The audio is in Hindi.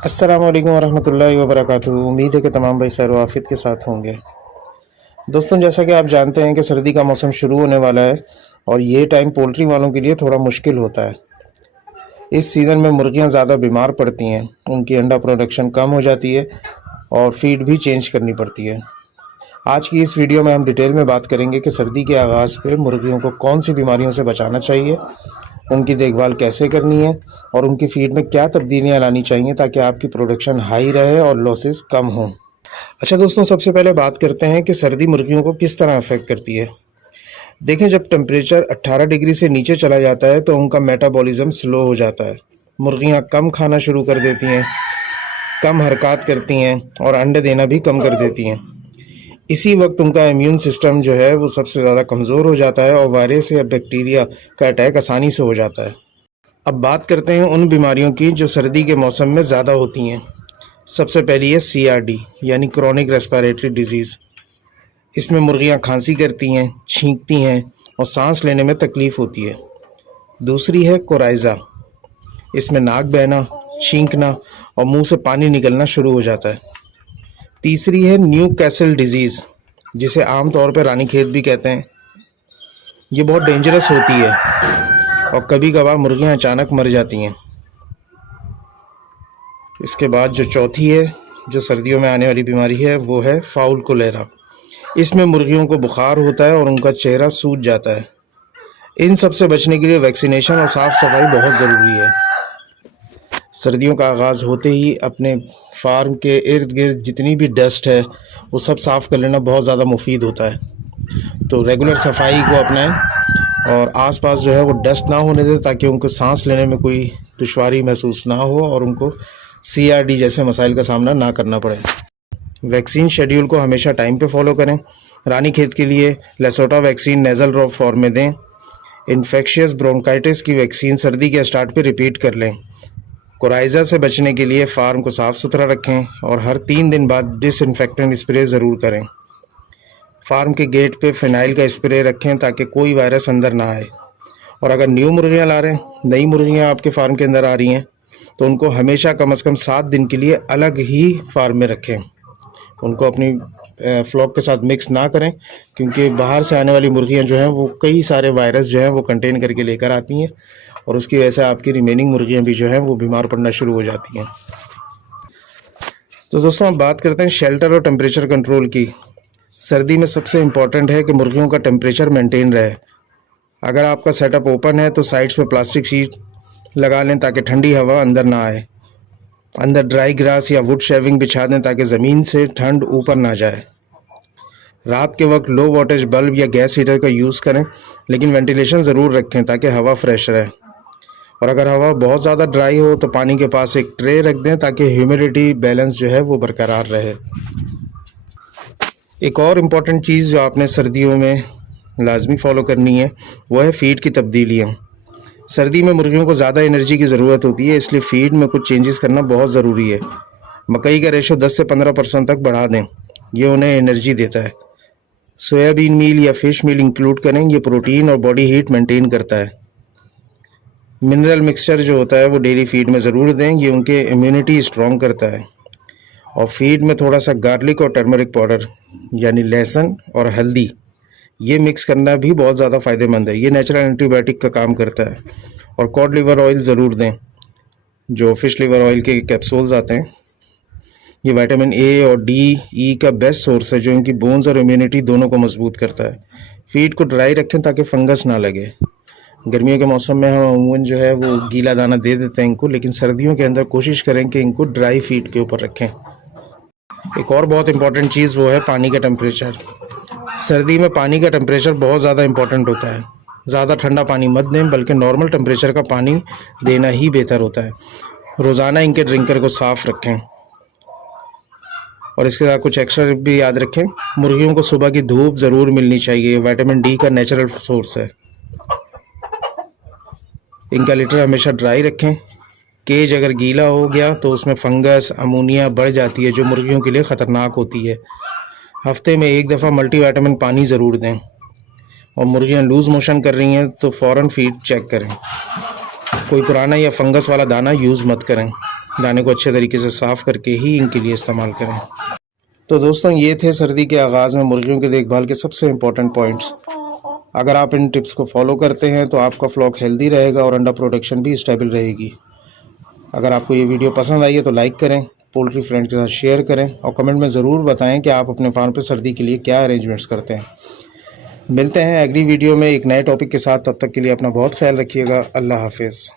अस्सलाम वालेकुम वरहमतुल्लाहि वबरकातुहू। उम्मीद है कि तमाम भाई खैर आफियत के साथ होंगे। दोस्तों, जैसा कि आप जानते हैं कि सर्दी का मौसम शुरू होने वाला है और ये टाइम पोल्ट्री वालों के लिए थोड़ा मुश्किल होता है। इस सीज़न में मुर्गियां ज़्यादा बीमार पड़ती हैं, उनकी अंडा प्रोडक्शन कम हो जाती है और फीड भी चेंज करनी पड़ती है। आज की इस वीडियो में हम डिटेल में बात करेंगे कि सर्दी के आगाज़ पे मुर्गियों को कौन सी बीमारियों से बचाना चाहिए, उनकी देखभाल कैसे करनी है और उनकी फीड में क्या तब्दीलियां लानी चाहिए ताकि आपकी प्रोडक्शन हाई रहे और लॉसेस कम हों। अच्छा दोस्तों, सबसे पहले बात करते हैं कि सर्दी मुर्गियों को किस तरह अफेक्ट करती है। देखें, जब टेम्परेचर 18 डिग्री से नीचे चला जाता है तो उनका मेटाबॉलिज्म स्लो हो जाता है। मुर्गियां कम खाना शुरू कर देती हैं, कम हरकत करती हैं और अंडे देना भी कम कर देती हैं। इसी वक्त उनका इम्यून सिस्टम जो है वो सबसे ज़्यादा कमज़ोर हो जाता है और वायरस या बैक्टीरिया का अटैक आसानी से हो जाता है। अब बात करते हैं उन बीमारियों की जो सर्दी के मौसम में ज़्यादा होती हैं। सबसे पहली है CRD यानी क्रॉनिक रेस्पिरेटरी डिजीज़। इसमें मुर्गियां खांसी करती हैं, छींकती हैं और सांस लेने में तकलीफ़ होती है। दूसरी है कोराइज़ा। इसमें नाक बहना, छींकना और मुंह से पानी निकलना शुरू हो जाता है। तीसरी है न्यू कैसल डिजीज़, जिसे आमतौर पर रानीखेत भी कहते हैं। ये बहुत डेंजरस होती है और कभी कभार मुर्गियां अचानक मर जाती हैं। इसके बाद जो चौथी है, जो सर्दियों में आने वाली बीमारी है, वो है फाउल कोलेरा। इसमें मुर्गियों को बुखार होता है और उनका चेहरा सूज जाता है। इन सब से बचने के लिए वैक्सीनेशन और साफ़ सफाई बहुत ज़रूरी है। सर्दियों का आगाज़ होते ही अपने फार्म के इर्द गिर्द जितनी भी डस्ट है वो सब साफ़ कर लेना बहुत ज़्यादा मुफीद होता है। तो रेगुलर सफाई को अपनाएं और आसपास जो है वो डस्ट ना होने दें ताकि उनको सांस लेने में कोई दुश्वारी महसूस ना हो और उनको CRD जैसे मसाइल का सामना ना करना पड़े। वैक्सीन शेड्यूल को हमेशा टाइम पे फॉलो करें। रानीखेत के लिए लेसोटा वैक्सीन नेज़ल ड्रॉप फॉर्म में दें। इन्फेक्शियस ब्रोंकाइटिस की वैक्सीन सर्दी के स्टार्ट पे रिपीट कर लें। कोराइज़ा से बचने के लिए फार्म को साफ़ सुथरा रखें और हर 3 दिन बाद डिसइंफेक्टेंट स्प्रे ज़रूर करें। फार्म के गेट पे फिनाइल का स्प्रे रखें ताकि कोई वायरस अंदर ना आए। और अगर न्यू मुर्गियाँ ला रहे हैं, नई मुर्गियाँ आपके फार्म के अंदर आ रही हैं, तो उनको हमेशा कम से कम 7 दिन के लिए अलग ही फार्म में रखें। उनको अपनी फ्लॉक के साथ मिक्स ना करें, क्योंकि बाहर से आने वाली मुर्गियाँ जो हैं वो कई सारे वायरस जो हैं वो कंटेन करके लेकर आती हैं और उसकी वजह से आपकी रिमेनिंग मुर्गियाँ भी जो हैं वो बीमार पड़ना शुरू हो जाती हैं। तो दोस्तों, अब बात करते हैं शेल्टर और टेम्परेचर कंट्रोल की। सर्दी में सबसे इम्पॉर्टेंट है कि मुर्गियों का टेम्परेचर मेंटेन रहे। अगर आपका सेटअप ओपन है तो साइड्स पे प्लास्टिक शीट लगा लें ताकि ठंडी हवा अंदर ना आए। अंदर ड्राई ग्रास या वुड शेविंग बिछा दें ताकि ज़मीन से ठंड ऊपर ना जाए। रात के वक्त लो वोल्टेज बल्ब या गैस हीटर का यूज़ करें, लेकिन वेंटिलेशन ज़रूर रखें ताकि हवा फ्रेश रहे। और अगर हवा बहुत ज़्यादा ड्राई हो तो पानी के पास एक ट्रे रख दें ताकि ह्यूमिडिटी बैलेंस जो है वो बरकरार रहे। एक और इम्पॉर्टेंट चीज़ जो आपने सर्दियों में लाजमी फ़ॉलो करनी है वो है फ़ीड की तब्दीलियाँ। सर्दी में मुर्गियों को ज़्यादा एनर्जी की ज़रूरत होती है, इसलिए फ़ीड में कुछ चेंजेस करना बहुत ज़रूरी है। मकई का रेशो 10 से 15% तक बढ़ा दें, ये उन्हें एनर्जी देता है। सोयाबीन मील या फ़िश मील इंक्लूड करें, ये प्रोटीन और बॉडी हीट मेंटेन करता है। मिनरल मिक्सचर जो होता है वो डेली फीड में ज़रूर दें, ये उनके इम्यूनिटी स्ट्रॉन्ग करता है। और फीड में थोड़ा सा गार्लिक और टर्मरिक पाउडर यानी लहसुन और हल्दी, ये मिक्स करना भी बहुत ज़्यादा फ़ायदेमंद है। ये नेचुरल एंटीबायोटिक का काम करता है। और कॉड लिवर ऑयल ज़रूर दें, जो फ़िश लिवर ऑयल के कैप्सूल्स आते हैं। ये विटामिन A और D, E का बेस्ट सोर्स है जो इनकी बोन्स और इम्यूनिटी दोनों को मजबूत करता है। फीड को ड्राई रखें ताकि फंगस ना लगे। गर्मियों के मौसम में हम अमूमन जो है वो गीला दाना दे देते हैं इनको, लेकिन सर्दियों के अंदर कोशिश करें कि इनको ड्राई फीड के ऊपर रखें। एक और बहुत इंपॉर्टेंट चीज़ वो है पानी का टेम्परेचर। सर्दी में पानी का टेम्परेचर बहुत ज़्यादा इंपॉर्टेंट होता है। ज़्यादा ठंडा पानी मत दें, बल्कि नॉर्मल टेम्परेचर का पानी देना ही बेहतर होता है। रोज़ाना इनके ड्रिंकर को साफ़ रखें। और इसके साथ कुछ एक्स्ट्रा भी याद रखें, मुर्गियों को सुबह की धूप ज़रूर मिलनी चाहिए। विटामिन D का नेचुरल सोर्स है। इनका लिटर हमेशा ड्राई रखें। केज अगर गीला हो गया तो उसमें फंगस, अमोनिया बढ़ जाती है जो मुर्गियों के लिए ख़तरनाक होती है। हफ्ते में एक दफ़ा मल्टीविटामिन पानी ज़रूर दें। और मुर्गियां लूज़ मोशन कर रही हैं तो फ़ौरन फीड चेक करें। कोई पुराना या फंगस वाला दाना यूज़ मत करें। दाने को अच्छे तरीके से साफ़ करके ही इनके लिए इस्तेमाल करें। तो दोस्तों ये थे सर्दी के आगाज़ में मुर्गियों की देखभाल के सबसे इम्पोर्टेंट पॉइंट्स। अगर आप इन टिप्स को फॉलो करते हैं तो आपका फ्लॉक हेल्दी रहेगा और अंडा प्रोडक्शन भी स्टेबल रहेगी। अगर आपको ये वीडियो पसंद आई है तो लाइक करें, पोल्ट्री फ्रेंड के साथ शेयर करें और कमेंट में ज़रूर बताएं कि आप अपने फार्म पे सर्दी के लिए क्या अरेंजमेंट्स करते हैं। मिलते हैं अगली वीडियो में एक नए टॉपिक के साथ। तब तक के लिए अपना बहुत ख्याल रखिएगा। अल्लाह हाफिज़।